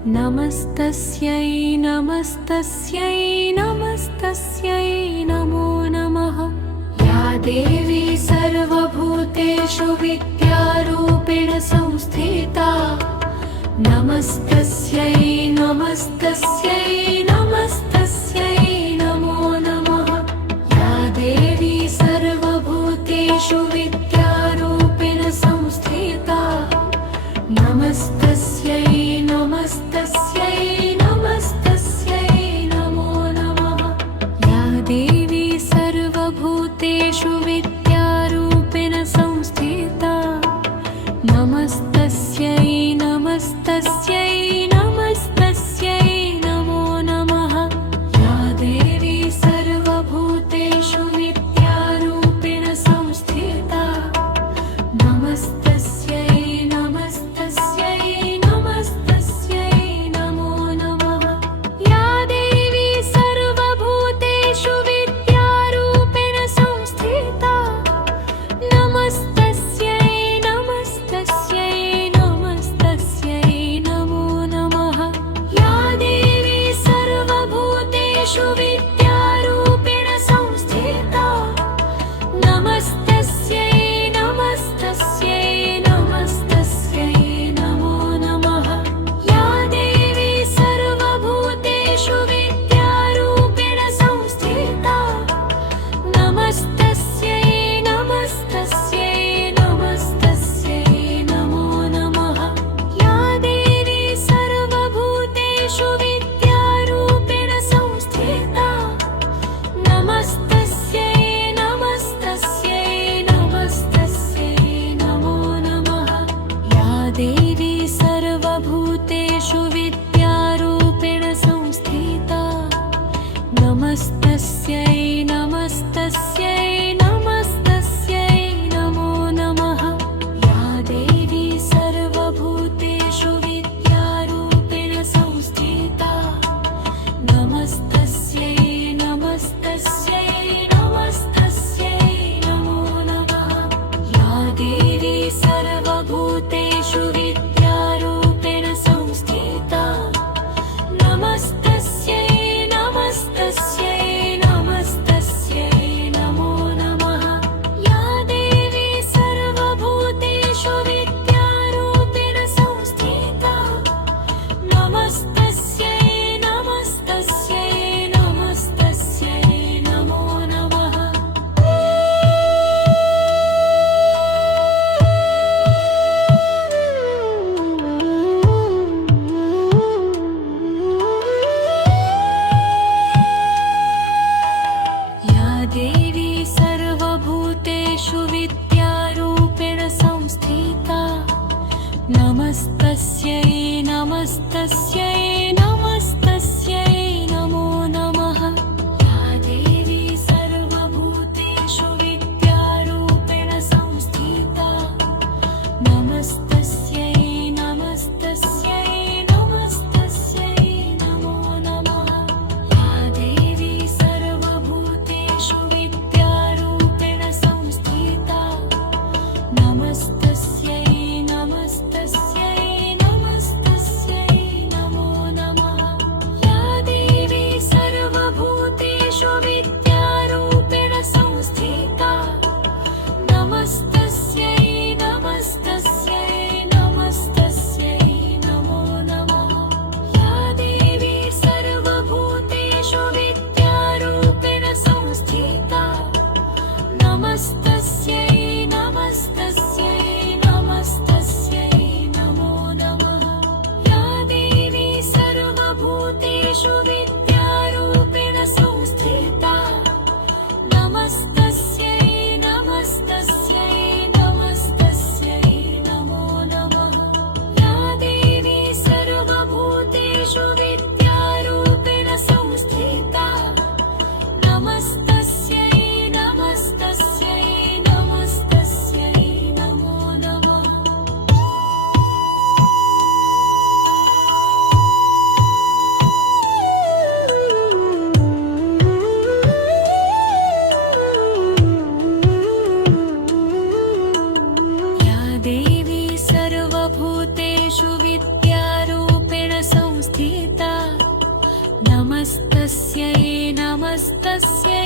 नमस्तस्यै नमस्तस्यै नमस्तस्यै नमो नमः। या देवी सर्वभूतेषु विद्यारूपेण संस्थिता नमस्तस्यै नमस्तस्यै नमस्तस्यै नमो नमः। या देवी सर्वभूतेषु विद्यारूपेण संस्थिता नमस्तस्यै नमस्तस्यै नमस्तस्यै नमो नमः। या देवी सर्वभूतेषु विद्यारूपेण संस्थिता नमस्तस्यै नमस्तस्यै नमस्तस्यै नमो नमः। या देवी सर्वभूतेषु विद्यारूपेण संस्थिता नमस्तस्यै नमस्तस्यै नमस्तस्यै नमो नमः। या देवी सर्वभूतेषु विद्यारूपेण संस्थिता नमस्तस्यै नमस्तस्यै नमस्तस्यै नमो नमः। या देवी सर्वभूतेषु विद्यारूपेण संस्थिता नमस्तस्यै नमस्तस्यै नमस्तस्यै नमो नमः। या देवी सर्वभूतेषु विद्यारूपेण संस्थिता नमस्तस्यै नमस्तस्यै नमस्तस्यै नमो नमः। या देवी सर्वभूतेषु विद्यारूपेण संस्थिता नमस्तस्यै नमस्तस्यै नमस्तस्यै नमो नमः। या देवी सर्वभूतेषु विद्यारूपेण संस्थिता नमस्तस्यै नमस्तस्यै नमस्तस्यै नमो नमः। या देवी सर्वभूतेषु विद्यारूपेण संस्थिता नमस्तस्यै नमस्तस्यै नमस्तस्यै नमो नमः। या देवी सर्वभूतेषु विद्यारूपेण संस्थिता नमस्तस्यै नमस्तस्यै नमस्तस्यै नमो नमः। या देवी सर्वभूतेषु विद्यारूपेण संस्थिता नमस्तस्यै नमस्तस्यै नमस्तस्यै नमो नमः। या देवी सर्वभूतेषु विद्यारूपेण संस्थिता नमस्तस्यै नमस्तस्यै नमस्तस्यै नमो नमः। या देवी सर्वभूतेषु विद्यारूपेण संस्थिता नमस्तस्यै नमस्तस्यै नमस्तस्यै नमो नमः। या देवी सर्वभूतेषु विद्यारूपेण संस्थिता नमस्तस्यै नमस्तस्यै नमस्तस्यै नमो नमस्तस्यै नमस्तस्यै